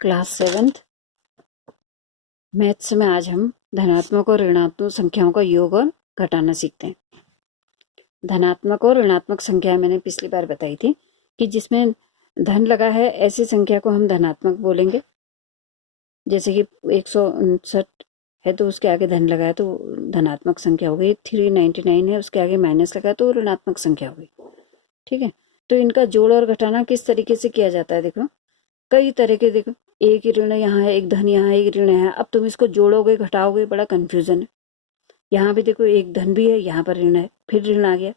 Class 7th maths में आज हम धनात्मक और ऋणात्मक संख्याओं का योग और घटाना सीखते हैं। धनात्मक और ऋणात्मक संख्या मैंने पिछली बार बताई थी कि जिसमें धन लगा है ऐसी संख्या को हम धनात्मक बोलेंगे। जैसे कि 159 है तो उसके आगे धन लगा है तो धनात्मक संख्या हो गई। 399 है उसके आगे माइनस लगा तो ऋणात्मक संख्या हो गई। ठीक है, तो इनका जोड़ और घटाना किस तरीके से किया जाता है देखो, कई तरह के। देखो, एक ऋण यहाँ है, एक धन यहाँ है, एक ऋण है। अब तुम इसको जोड़ोगे घटाओगे, बड़ा कंफ्यूजन है। यहाँ भी देखो एक धन भी है, यहाँ पर ऋण है, फिर ऋण आ गया।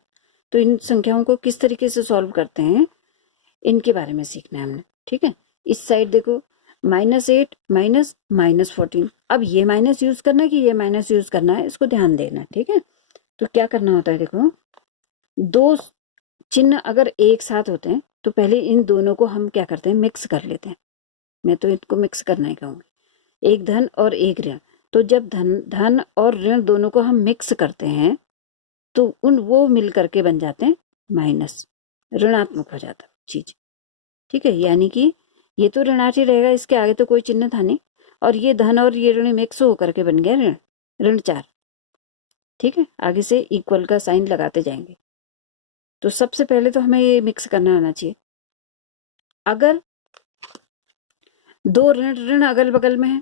तो इन संख्याओं को किस तरीके से सॉल्व करते हैं इनके बारे में सीखना है हमने। ठीक है, इस साइड देखो -8 माइनस -14। अब ये माइनस यूज करना है कि ये माइनस यूज करना है, इसको ध्यान देना है। ठीक है, तो क्या करना होता है देखो, दो चिन्ह अगर एक साथ होते हैं तो पहले इन दोनों को हम क्या करते हैं, मिक्स कर लेते हैं। मैं तो इनको मिक्स करना ही कहूंगी, एक धन और एक ऋण। तो जब धन और ऋण दोनों को हम मिक्स करते हैं तो वो मिल करके बन जाते हैं माइनस, ऋणात्मक हो जाता है चीज। ठीक है, यानी कि ये तो ऋणार्थी रहेगा, इसके आगे तो कोई चिन्ह था नहीं, और ये धन और ये ऋण मिक्स होकर के बन गया ऋण, ऋण 4। ठीक है, आगे से इक्वल का साइन लगाते जाएंगे। तो सबसे पहले तो हमें ये मिक्स करना आना चाहिए। अगर दो ऋण ऋण अगल बगल में है,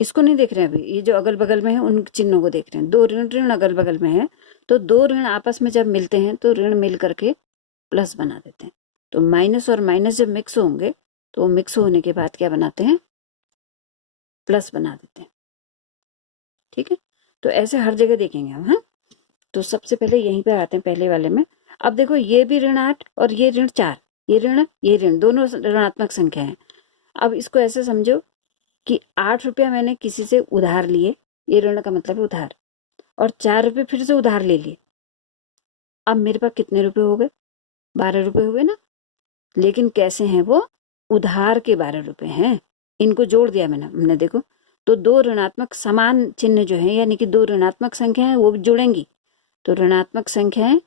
इसको नहीं देख रहे हैं अभी, ये जो अगल बगल में है उन चिन्हों को देख रहे हैं। दो ऋण ऋण अगल बगल में है तो दो ऋण आपस में जब मिलते हैं तो ऋण मिल करके प्लस बना देते हैं। तो माइनस और माइनस जब मिक्स होंगे तो मिक्स होने के बाद क्या बनाते हैं, प्लस बना देते हैं। ठीक है, तो ऐसे हर जगह देखेंगे हम। हाँ, तो सबसे पहले यहीं पे आते हैं पहले वाले में। अब देखो ये भी ऋण 8 और ये ऋण 4, ये ऋण दोनों ऋणात्मक संख्या है। अब इसको ऐसे समझो कि 8 रुपया मैंने किसी से उधार लिए, ये ऋण का मतलब है उधार, और 4 रुपये फिर से उधार ले लिए। अब मेरे पास कितने रुपए हो गए, 12 रुपए हो गए ना। लेकिन कैसे हैं वो, उधार के 12 रुपए हैं। इनको जोड़ दिया मैंने, हमने देखो, तो दो ऋणात्मक समान चिन्ह जो है, यानी कि दो ऋणात्मक संख्या है वो भी जुड़ेंगी। तो ऋणात्मक संख्याएं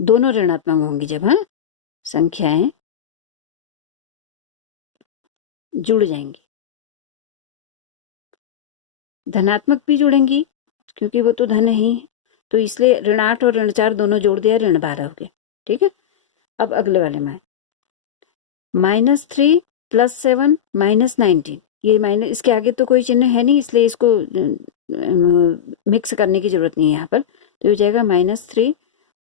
दोनों ऋणात्मक होंगी जब, हाँ, संख्याएं जुड़ जाएंगी। धनात्मक भी जुड़ेंगी क्योंकि वो तो धन ही है, तो इसलिए ऋण 8 और ऋण 4 दोनों जोड़ दिया, ऋण 12 हो गए। ठीक है, अब अगले वाले में -3 +7 -19। ये माइनस, इसके आगे तो कोई चिन्ह है नहीं इसलिए इसको मिक्स करने की जरूरत नहीं है यहाँ पर। तो हो जाएगा -3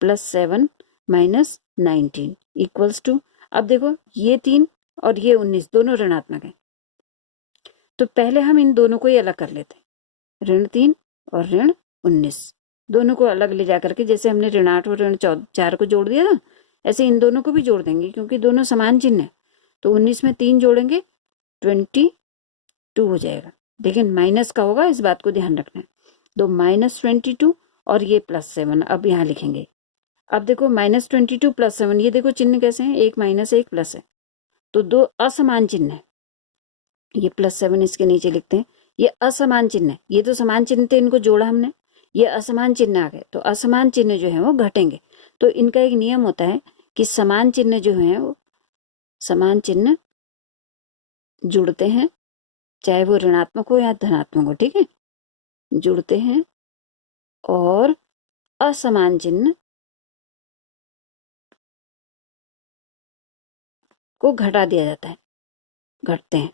+7 -19 इक्वल्स टू, अब देखो ये 3 और ये 19 दोनों ऋणात्मक है, तो पहले हम इन दोनों को ही अलग कर लेते हैं। ऋण 3 और ऋण 19 दोनों को अलग ले जाकर के, जैसे हमने ऋण 8 और ऋण 4 को जोड़ दिया ना, ऐसे इन दोनों को भी जोड़ देंगे क्योंकि दोनों समान चिन्ह है। तो 19 में 3 जोड़ेंगे 22 हो जाएगा, लेकिन माइनस का होगा, इस बात को ध्यान रखना है। तो -22 और ये +7 अब यहाँ लिखेंगे। अब देखो -22 +7, ये देखो चिन्ह कैसे हैं, एक माइनस एक प्लस है, तो दो असमान चिन्ह है। ये +7 इसके नीचे लिखते हैं, ये असमान चिन्ह है, ये तो समान चिन्ह थे, इनको जोड़ा हमने, ये असमान चिन्ह आ गए, तो असमान चिन्ह जो है वो घटेंगे। तो इनका एक नियम होता है कि समान चिन्ह जो है वो समान चिन्ह जुड़ते हैं, चाहे वो ऋणात्मक हो या धनात्मक हो। ठीक है, जुड़ते हैं और असमान चिन्ह को घटा दिया जाता है, घटते हैं।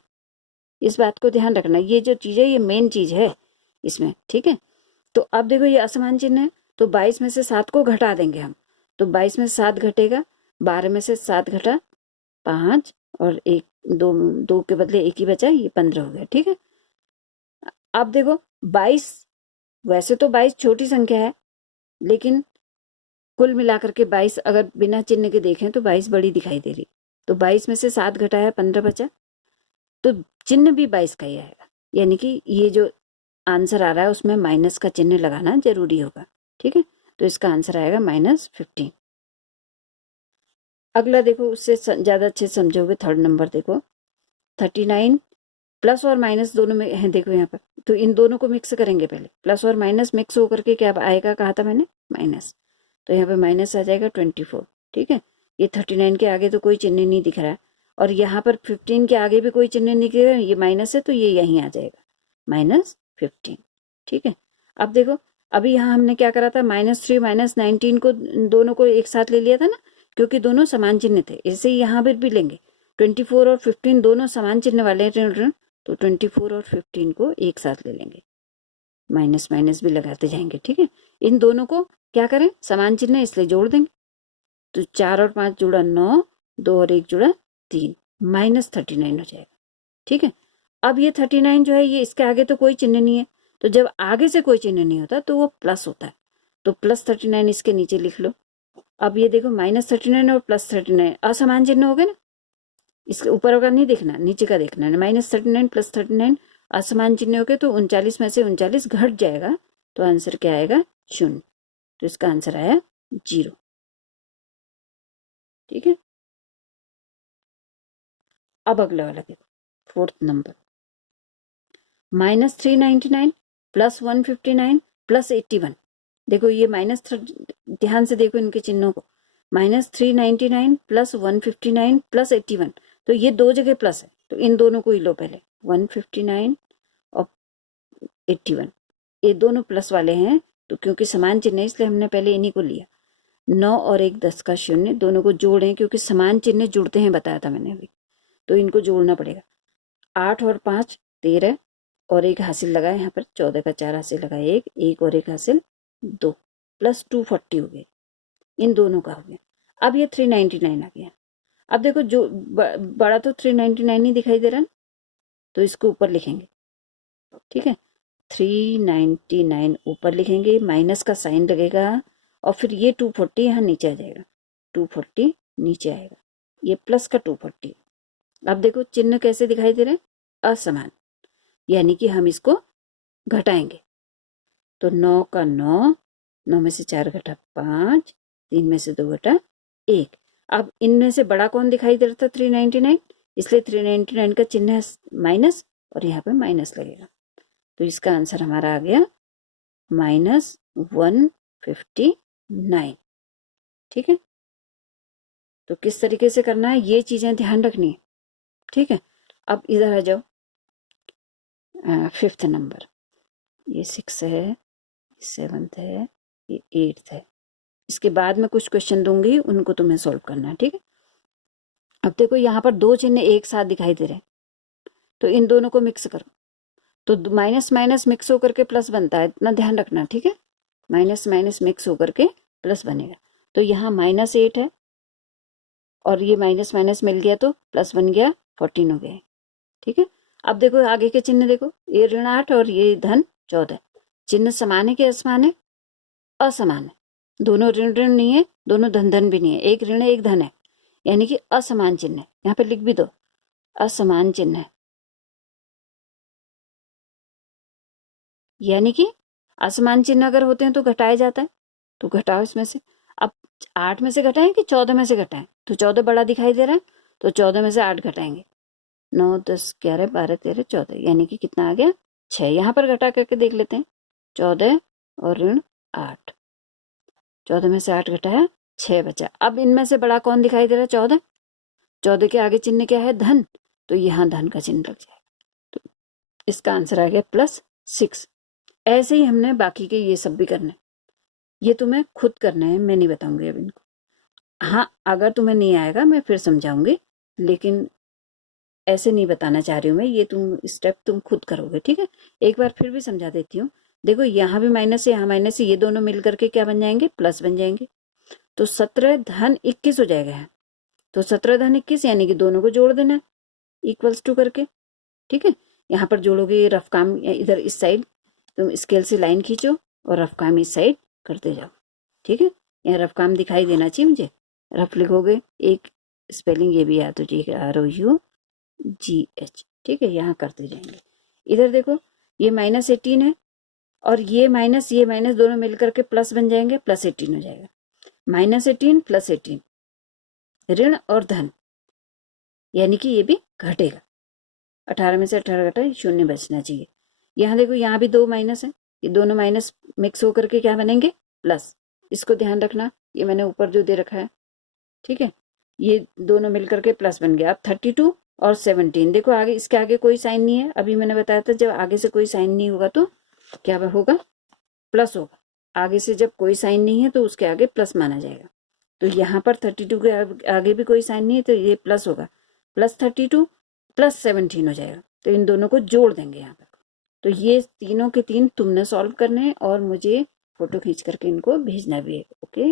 इस बात को ध्यान रखना, ये जो चीज है ये मेन चीज है इसमें। ठीक है, तो अब देखो ये असमान चिन्ह है, तो 22 में से 7 को घटा देंगे हम, तो 22 में से 7 घटेगा, 12 में से 7 घटा 5, और एक दो के बदले एक ही बचा, ये 15 हो गया। ठीक है, अब देखो 22, वैसे तो 22 छोटी संख्या है, लेकिन कुल मिलाकर के 22 अगर बिना चिन्ह के देखें तो 22 बड़ी दिखाई दे रही। तो 22 में से 7 घटाया 15 बचा, तो चिन्ह भी 22 का ही आएगा, यानी कि ये जो आंसर आ रहा है उसमें माइनस का चिन्ह लगाना जरूरी होगा। ठीक है, तो इसका आंसर आएगा -15। अगला देखो, उससे ज्यादा अच्छे समझोगे, थर्ड नंबर देखो, 39 प्लस और माइनस दोनों में है, देखो यहाँ पर, तो इन दोनों को मिक्स करेंगे पहले, प्लस और माइनस मिक्स होकर के क्या आएगा, कहा था मैंने, माइनस। तो यहाँ पे माइनस आ जाएगा 24। ठीक है, ये 39 के आगे तो कोई चिन्ह नहीं दिख रहा है, और यहाँ पर 15 के आगे भी कोई चिन्ह नहीं दिख रहा है, ये माइनस है तो ये यहीं आ जाएगा -15। ठीक है, अब देखो अभी यहाँ हमने क्या करा था, -3 -19 को दोनों को एक साथ ले लिया था ना, क्योंकि दोनों समान चिन्ह थे। ऐसे ही यहाँ पर भी लेंगे, 24 और 15 दोनों समान चिन्ह वाले हैं ऋण, तो 24 और 15 को एक साथ ले लेंगे, माइनस माइनस भी लगाते जाएंगे। ठीक है, इन दोनों को क्या करें, समान चिन्ह है इसलिए जोड़ देंगे, तो 4 और 5 जुड़ा 9, 2 और 1 जुड़ा 3, -39 हो जाएगा। ठीक है, अब ये 39 जो है ये इसके आगे तो कोई चिन्ह नहीं है, तो जब आगे से कोई चिन्ह नहीं होता तो वो प्लस होता है, तो +39 इसके नीचे लिख लो। अब ये देखो -39 और +39 असमान चिन्ह हो गए ना, इसके ऊपर का नहीं देखना, नीचे का देखना है। -39 +39 असमान चिन्ह हो गए, तो 39 में से 39 घट जाएगा, तो आंसर क्या आएगा 0, तो इसका आंसर आया 0। ठीक है, अब अगला वाला देखो, 4th नंबर, -399 +159 +81। देखो ये ध्यान से देखो इनके चिन्हों को, -399 +159 +81, तो ये दो जगह प्लस है, तो इन दोनों को ही लो पहले, 159 और 81, ये दोनों प्लस वाले हैं, तो क्योंकि समान चिन्ह है इसलिए हमने पहले इन्हीं को लिया। 9 और 1 10 का शून्य, दोनों को जोड़ें क्योंकि समान चिन्ह जुड़ते हैं, बताया था मैंने अभी, तो इनको जोड़ना पड़ेगा। 8 और 5 13 और 1 हासिल लगा यहाँ पर, 14 का 4 हासिल लगा 1 और 1 हासिल 2, +240 हो गए, इन दोनों का हो गया। अब ये 399 आ गया। अब देखो जो बड़ा तो 399 ही दिखाई दे रहा है, तो इसको ऊपर लिखेंगे। ठीक है, 399 ऊपर लिखेंगे, माइनस का साइन लगेगा, और फिर ये 240 यहाँ नीचे आ जाएगा, 240 नीचे आएगा, ये प्लस का 240। अब देखो चिन्ह कैसे दिखाई दे रहे हैं, असमान, यानी कि हम इसको घटाएंगे, तो 9 का 9, 9 में से 4 घटा 5, 3 में से 2 घटा 1। अब इनमें से बड़ा कौन दिखाई दे रहा था, 399, इसलिए 399 का चिन्ह है माइनस, और यहाँ पे माइनस लगेगा, तो इसका आंसर हमारा आ गया -159। ठीक है, तो किस तरीके से करना है ये चीजें ध्यान रखनी है। ठीक है, अब इधर आ जाओ, 5th नंबर, ये 6 है, 7th है, ये 8th है। इसके बाद में कुछ क्वेश्चन दूंगी, उनको तुम्हें सॉल्व करना है। ठीक है, अब देखो यहाँ पर दो चिन्ह एक साथ दिखाई दे रहे हैं, तो इन दोनों को मिक्स करो, तो माइनस माइनस मिक्स होकर के प्लस बनता है, इतना ध्यान रखना। ठीक है, माइनस माइनस मिक्स होकर के प्लस बनेगा, तो यहाँ -8 है, और ये माइनस माइनस मिल गया तो प्लस बन गया, 14 हो गया। ठीक है, अब देखो आगे के चिन्ह देखो, ये ऋण 8 और ये धन 14, चिन्ह समान है कि असमान है, असमान है, दोनों ऋण ऋण नहीं है, दोनों धन धन भी नहीं है, एक ऋण है एक धन है, यानी कि असमान चिन्ह है। यहाँ पे लिख भी दो, असमान चिन्ह है, यानी कि असमान चिन्ह अगर होते हैं तो घटाया जाता है, तो घटाओ इसमें से। अब 8 में से घटाएं कि 14 में से घटाएं, तो 14 बड़ा दिखाई दे रहा है, तो 14 में से 8 घटाएंगे, 9 10 11 12 13 14, यानी कि कितना आ गया 6। यहाँ पर घटा करके देख लेते हैं, 14 और ऋण 8, 14 में से 8 घटाया 6 बचा। अब इनमें से बड़ा कौन दिखाई दे रहा है, 14, 14 के आगे चिन्ह क्या है, धन, तो यहाँ धन का चिन्ह लग जाएगा, तो इसका आंसर आ गया +6। ऐसे ही हमने बाकी के ये सब भी करना है, ये तुम्हें खुद करना है, मैं नहीं बताऊंगी अब इनको। हाँ, अगर तुम्हें नहीं आएगा मैं फिर समझाऊंगी, लेकिन ऐसे नहीं बताना चाह रही हूँ मैं, ये तुम स्टेप तुम खुद करोगे। ठीक है, एक बार फिर भी समझा देती हूँ। देखो यहाँ भी माइनस है, यहाँ माइनस है, ये दोनों मिल करके क्या बन जाएंगे, प्लस बन जाएंगे, तो 17 धन 21 हो जाएगा। तो 17 धन 21 यानी कि दोनों को जोड़ देना इक्वल्स टू करके। ठीक है, यहाँ पर जोड़ोगे, रफ काम इधर इस साइड तुम स्केल से लाइन खींचो और रफ काम इस साइड करते जाओ। ठीक है, यहाँ रफ काम दिखाई देना चाहिए मुझे, रफ लिखोगे, एक स्पेलिंग ये भी याद हो जाएगा, ROUGH। ठीक है, यहाँ करते जाएंगे। इधर देखो ये -18 है, और ये माइनस दोनों मिलकर के प्लस बन जाएंगे, +18 हो जाएगा, -18 +18 ऋण और धन, यानी कि ये भी घटेगा, 18 में से 18 घटा, 0 बचना चाहिए। यहाँ देखो यहाँ भी 2 माइनस है, ये दोनों माइनस मिक्स होकर के क्या बनेंगे, प्लस, इसको ध्यान रखना, ये मैंने ऊपर जो दे रखा है। ठीक है, ये दोनों मिलकर के प्लस बन गया। अब 32 और 17, देखो आगे, इसके आगे कोई साइन नहीं है। अभी मैंने बताया था जब आगे से कोई साइन नहीं होगा तो क्या होगा, प्लस होगा। आगे से जब कोई साइन नहीं है तो उसके आगे प्लस माना जाएगा। तो यहाँ पर 32 के आगे भी कोई साइन नहीं है तो ये प्लस होगा, +32 +17 हो जाएगा। तो इन दोनों को जोड़ देंगे यहाँ पर। तो ये तीनों के तीन तुमने सॉल्व करने हैं और मुझे फोटो खींच करके इनको भेजना भी है। ओके।